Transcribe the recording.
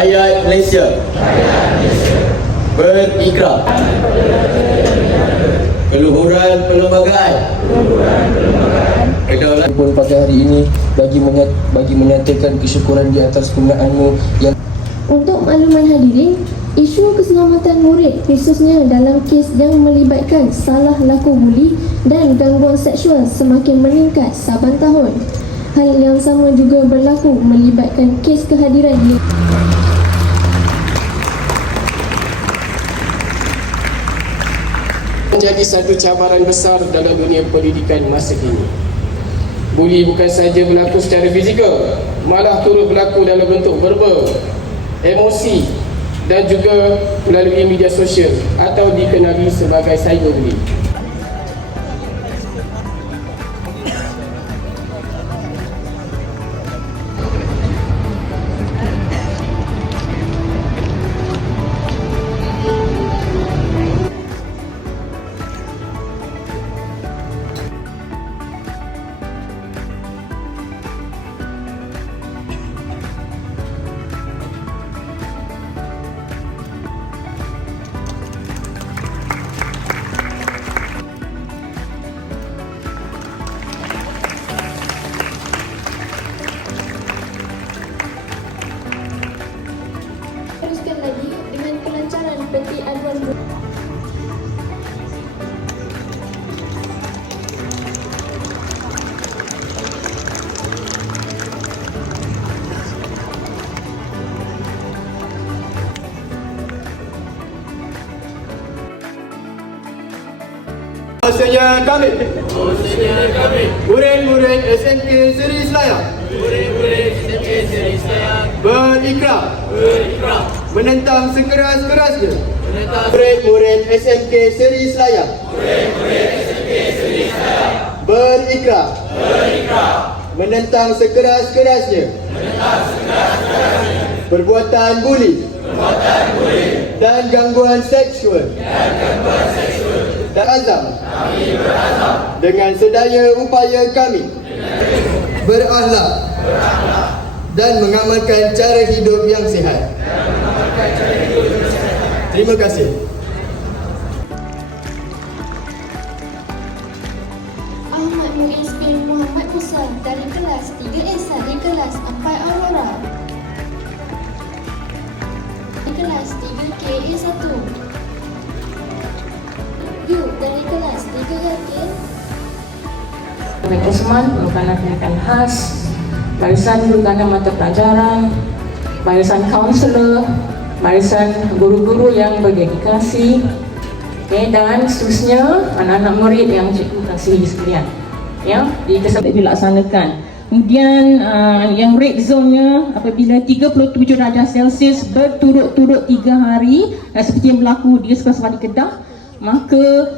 Rakyat Malaysia berikrar keluhuran perlembagaan kedaulatan. Pun pada hari ini bagi menyatakan kesyukuran di atas penggunaanmu yang Untuk makluman hadirin, isu keselamatan murid khususnya dalam kes yang melibatkan salah laku buli dan gangguan seksual semakin meningkat saban tahun. Hal yang sama juga berlaku melibatkan kes kehadiran menjadi satu cabaran besar dalam dunia pendidikan masa kini. Buli bukan sahaja berlaku secara fizikal, malah turut berlaku dalam bentuk verbal, emosi dan juga melalui media sosial atau dikenali sebagai cyberbullying. Teruskan lagi dengan kelancaran peti aduan Bahasanya kami murid-murid SMK Seri Selayar berikrar menentang sekeras-kerasnya murid-murid SMK Seri Selayar berikrar menentang sekeras-kerasnya perbuatan buli dan gangguan seksual dan azam dengan sedaya upaya kami berakhlak dan mengamalkan cara hidup yang sihat. Terima kasih. Ahmad Muiz bin Muhammad Musa dari kelas 3S di kelas 4 Aurora. Di kelas 3KA1. Yu dari kelas 3RK. Baik Osman merupakan pendidikan khas, barisan guru mata pelajaran, barisan kaunselor, barisan guru-guru yang berdedikasi, dan seterusnya anak-anak murid yang cikgu kasihi sekalian. Ya, tersebut dilaksanakan. Kemudian yang red zone-nya apabila 37 darjah Celsius berturut-turut 3 hari, seperti yang berlaku di sekolah di Kedah, maka